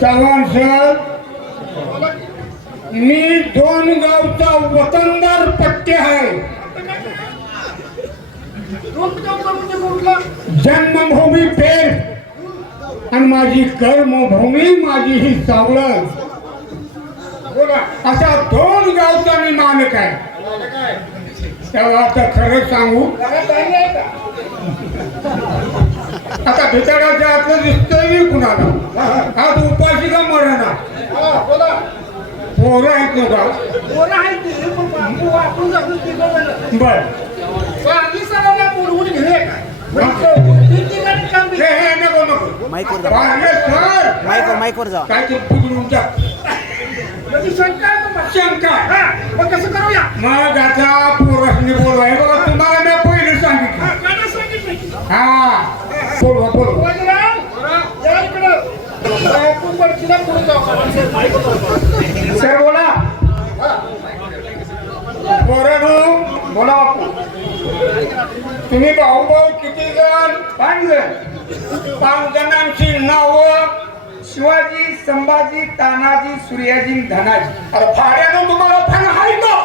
Chavan sir मी दोन गावचा वतनदार पट्टे आहे. जन्मभूमी पेर आणि माझी कर्मभूमी माझी ही सावळण असा दोन गावचा मी मानक आहे. तेव्हा आता खरं सांगू आता भितडाच्या आतलं दिसतंय मी कुणाला? आज उपाशी का मरणा पोरं आहेत ना बर. नको नको. माईकवर जा. पाहिले सर! माईकवर माईकवर जा. काय ते बिघडून जा शंका मग कसं करूया? मग आता पोरसने बोलवाय बघा तुम्हाला मी पहिले सांगितलं. हा. सर बोला. बोला. बापू तुम्ही भाऊ भाऊ किती जण? पाच जण. पाच जणांची शिवाजी संभाजी तानाजी सूर्याजी धनाजी. अरे फाड्यानं तुम्हाला फार हाय का?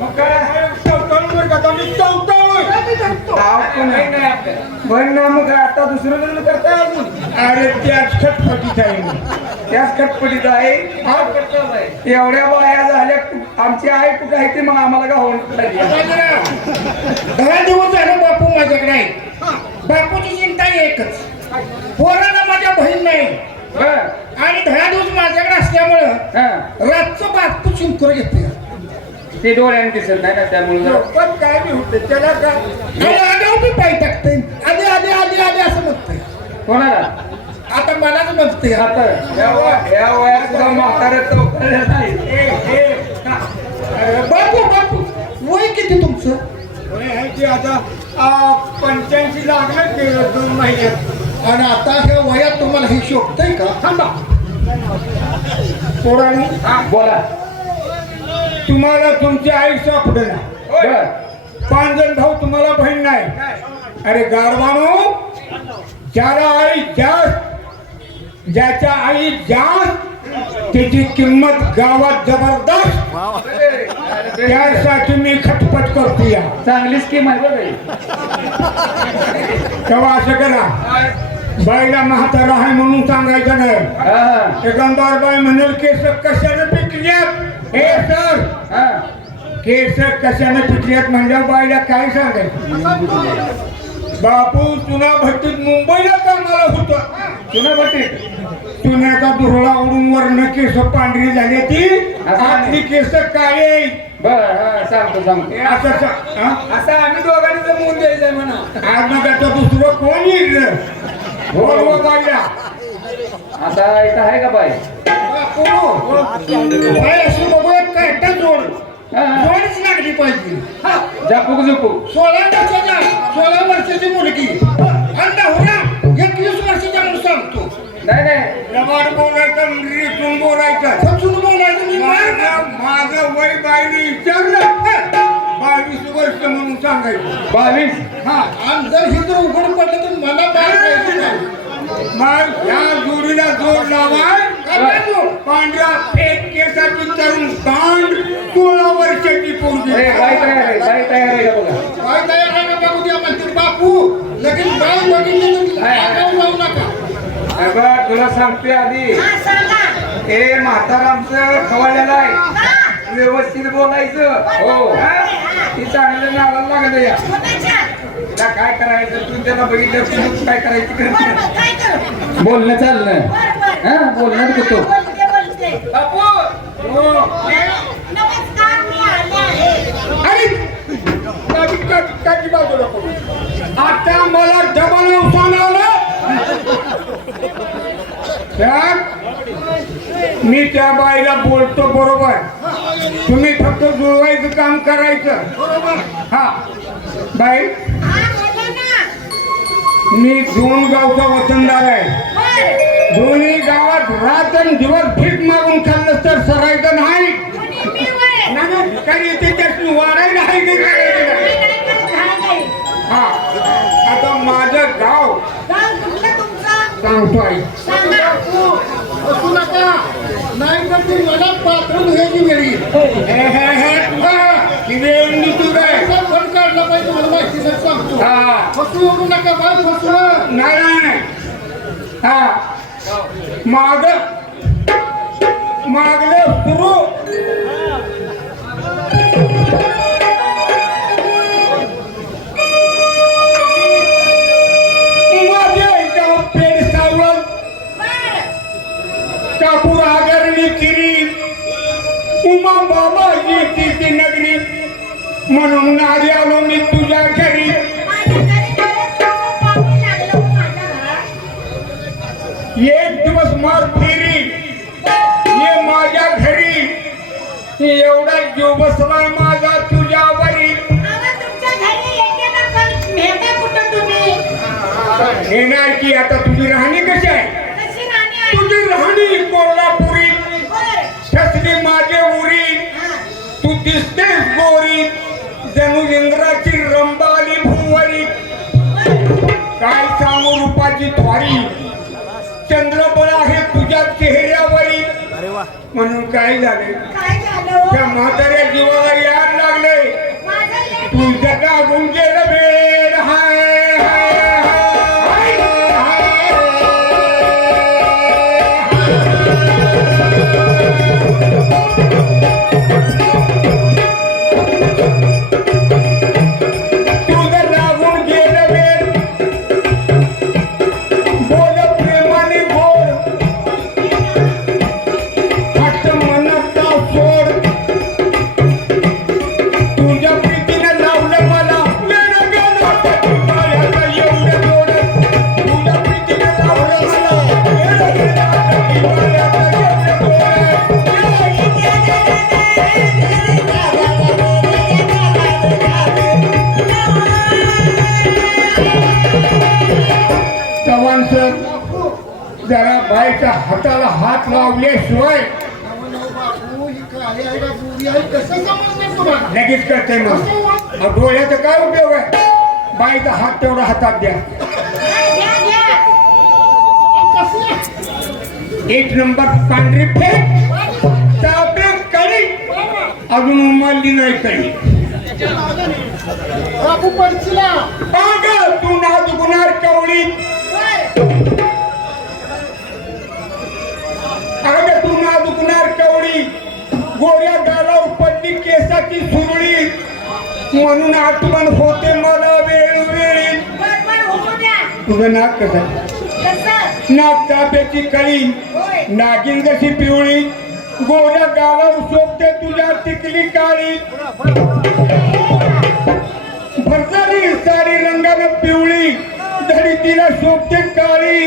मग काय? चौकांवर का? तुम्ही पण मग आता दुसरं लग्न करताय अजून. अरे त्याच खटपटीत आहे मी. त्याच खटपटीत आहे. हा एवढ्या बाया झाल्या आमची आई कुठे आहे ते मग आम्हाला का होऊन दहा दिवस झाले बापू माझ्याकडे आहे. बापूची चिंता एकच. पोराला माझ्या बहीण नाही. आणि दहा दिवस माझ्याकडे असल्यामुळं रातचं बापू चिंकूर घेते ते डोळ्याने दिसत नाही ना त्यामुळे पण काय बी होते त्याला का आणि आगाऊ बी पाय टाकते. आधी आधी आधी आधी असं म्हणतंय कोणाला? आता मलाच म्हणते. आता या वया- या वयात सुद्धा म्हातारं चौकाला नाही. ए, ए, का? बापू बापू वय किती तुमचं? वय आहे की आता पंच्याऐंशी लागलं गेलं दोन महिन्यात. आणि आता ह्या वयात तुम्हाला हे शोभतंय का? थांबा. पोरांनी बोला. तुम्हाला तुमची आई सापडेना बर. पाच जण भाऊ तुम्हाला बहीण नाही. अरे गारवानो ज्याला आई जास्त ज्याच्या आई जास्त त्याची किंमत गावात जबरदस्त. त्यासाठी मी खटपट करतो या. चांगली स्कीम आहे तेव्हा असं करा. बाईला म्हातारा आहे म्हणून सांगायचं नाही. एकंदर बाई म्हणेल केस कशाने पिकल्यात हे सर हा. केस कशाने पिकल्यात म्हणजे बाईला काय सांगायचं? बापू चुना भट्टीत मुंबईला कामाला होत. चुना भट्टीत चुन्याचा दुरळा उडून वर्ण केस पांढरी झाली ती आतली केस काळे. बर हा सांगतो सांगतो. हे असं हा? असं आम्ही दोघांनी जमवून द्यायचंय म्हणा. आज मग आता दुसरं कोण येईल? व गाड्या आता इथं आहे का बाई? अशी बघूया काय त्या जोड. जोडच लागली पाहिजे. झपूक झुपूक सोळा वर्षाच्या सोळा वर्षाची मुलगी आणि नवरा एकवीस वर्षाच्या म्हणून सांगतो नाही नाही लबाड बोलायचं बोलायचं खचून बोलायचं मी मार माझं माझं वय बाईने विचारलं बावीस वर्ष म्हणून सांगायचं बावीस हा आणि जर हे जर उघड पडलं तर मला मार द्यायची नाही. जोडीला जोड लावाय काय? पांढऱ्या फेक केसाची तरुण कांड सोळा वर्षाची अरे बाई तयार आहे बाई तयार आहे का बघा? काय तयार आहे का बघू द्या म्हणतील बापू लगेच बाई बघितली तर जाऊ नका. अगं तुला सांगतोय आधी. हे म्हातारा आमचं खवळलेलं आहे. व्यवस्थित बोलायचं. हो. हा? ती चांगलं नावाला लागत या. काय करायचं? तू त्याला बघितलं काय करायचं? कर. बोलणं चालणं हा बापू! हो. नमस्कार मी आले आहे. आणि काठी काठी काठी बाजूला करू आता मला डबल आलं. मी त्या बाईला बोलतो बरोबर. तुम्ही फक्त जुळवायचं काम करायचं. हा. बाई हा बोला ना. मी दोन गावचा वतनदार आहे. दोन्ही गावात रात आणि दिवस भीक मागून खाल्लं तर सरायचं नाही. वाढायला आहे की हा. हा. आता माझं सांगतो आई सांगा. असू नका नाही तर ती मला पात्र घ्यायची वेळ हे, हे, हे, हा, ती वेळ निघू काय पण काढला पाहिजे मला माहिती नाही सांगतो. हा. फसू नको नका बाय फसवं नाही नाही नाही. हा. माग मागले सुरू कापूर आगरणी किरी. उमा बाबा येते ती नगरी. म्हणून नारी आलो मी तुझ्या घरी. एवढा जीव बसलाय माझा तुझ्यावरी अगं तुमच्या घरी येते ना पण भेटते कुठं तुम्ही? येणार की आता तुझी राहणी कशी आहे? तुझी राहणी कोल्हापुरी. ठसली माझे उरी. तू दिसतेस गोरी. जणू इंद्राची रंबाली भुवरी. काय सांगू रूपाची थ्वारी चंद्रबळ आहे तुझ्या चेहऱ्यावरी. म्हणून काय झाले? काय झालं? त्या म्हाताऱ्या जीवाला याद लागले माझं लेक तू जगागून बापू ही काय आहे का बुरी आहे. कसं समजणार तुम्हाला? लगेच करते मग. अहो, डोळ्याचा काय उपयोग आहे? बाईचा हात तेवढा हातात द्या. घ्या घ्या कसं एक नंबर पांढरी फेक कळी अजून उमलली नाही कळी. बापू पडचिला अगं तू ना दुखणार कवळी म्हणून आठवण होते मला वेळोवेळी तुझं नाक कसं? नाक चाप्याची कळी. नागिन जशी पिवळी. गोऱ्या गालावर शोभते तुझ्या टिकली काळी. भरतारी सारी रंगानं पिवळी. धडी तिला शोभते काळी.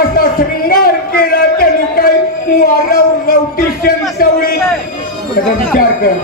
असा शृंगार केला त्याने काय वारावर शेंचवळी त्याचा विचार कर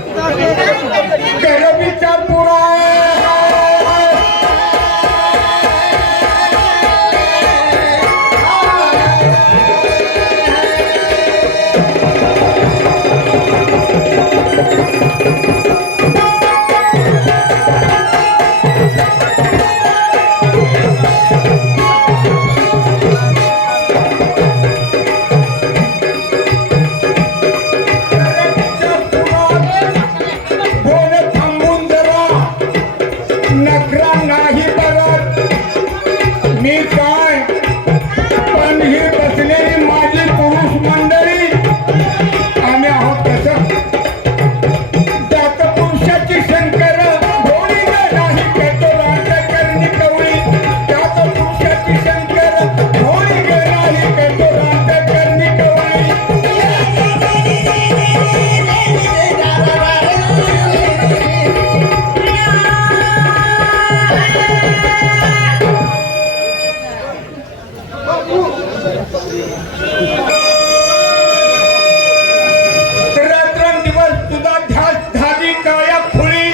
रात्रंदिवस तुझा ध्यास झाली काया खुळी.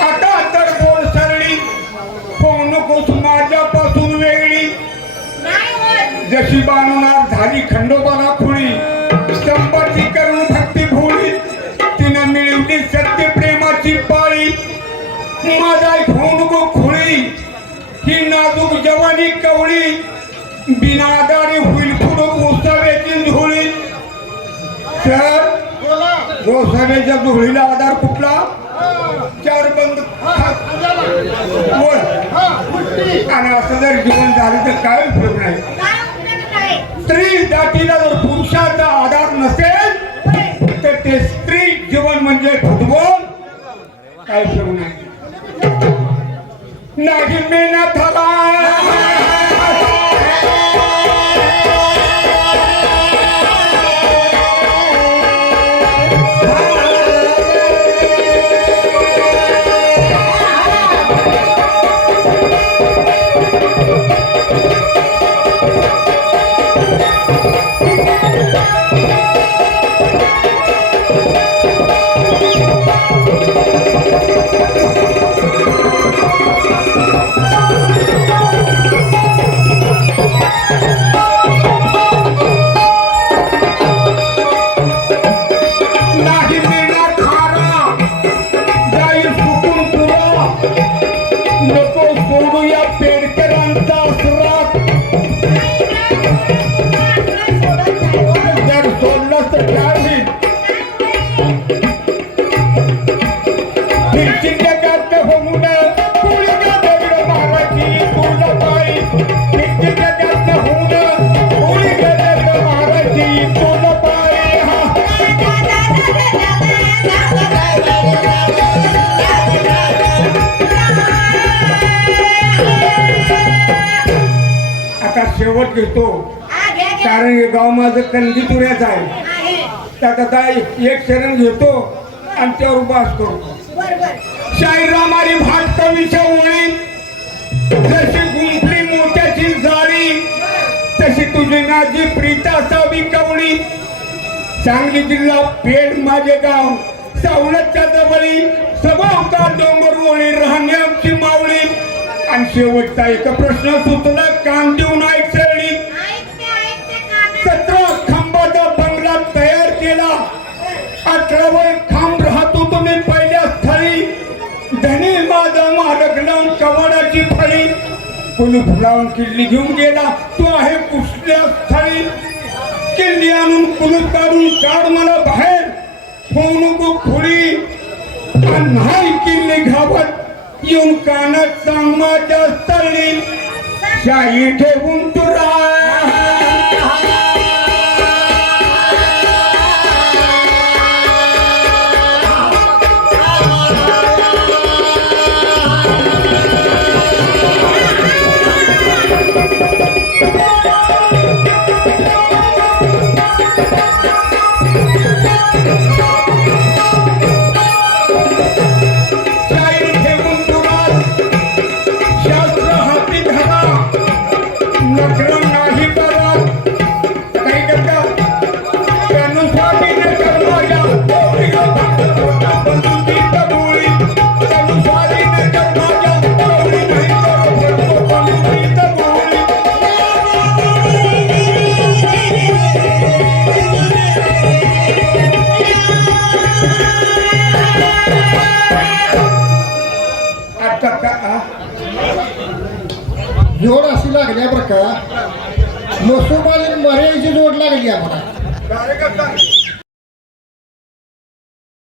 आता तर बोल सरळी. होऊ नकोस माझ्यापासून वेगळी. जशी बांधणार झाली खंडोबाला खुळी. संपाची करून भक्ती भोळी. तिनं मिळवली सत्य प्रेमाची पाळी. माझा एक होऊ नको खुळी. ही नाजूक जवानी कवळी. बिनादारी होईल पुढं गोसाव्याची झोळी तर गोसाव्याच्या झोळीला आधार कुठला? चार बंद. आणि असं जर जीवन झालं तर काय उपयोग नाही. काय उपयोग नाही? स्त्री जातीला जर पुरुषाचा आधार नसेल तर ते स्त्री जीवन म्हणजे फुटबॉल. काय उपयोग नाही. नाही मेहनत नाही आता शेवट घेतो. कारण हे गाव माझं कंदीतुऱ्याचं आहे. आहे. त्यात आता एक शरण घेतो आणि त्यावर बास करतो बर शाहीरामारी भात कवीच्या ओळी जशी गुंफली मोत्याची जाळी तशी तुझी नाजी प्रीता असावी कवळी. सांगली जिल्हा पेड माझे गाव सावळतच्या जवळी सभावता डोंगर ओळी राहणे आमची मावळी आणि शेवटचा एक प्रश्न सुचला कान देऊन ऐक सरणी सतरा खांबाचा बंगला तयार केला. अठरावर खांब राहतो तुम्ही पहिल्या स्थळी. धनी माझा मालक लावून कवाडाची फळी. कुलूप लावून किल्ली घेऊन गेला. तो आहे कुठल्या स्थळी? किल्ली आणून कुलूप काढून काढ मला बाहेर. होऊ नको खोडी नाही किल्ली घावत येऊन कानात सांग माझ्या स्थळी शाही ठेवून तुरा शाहीर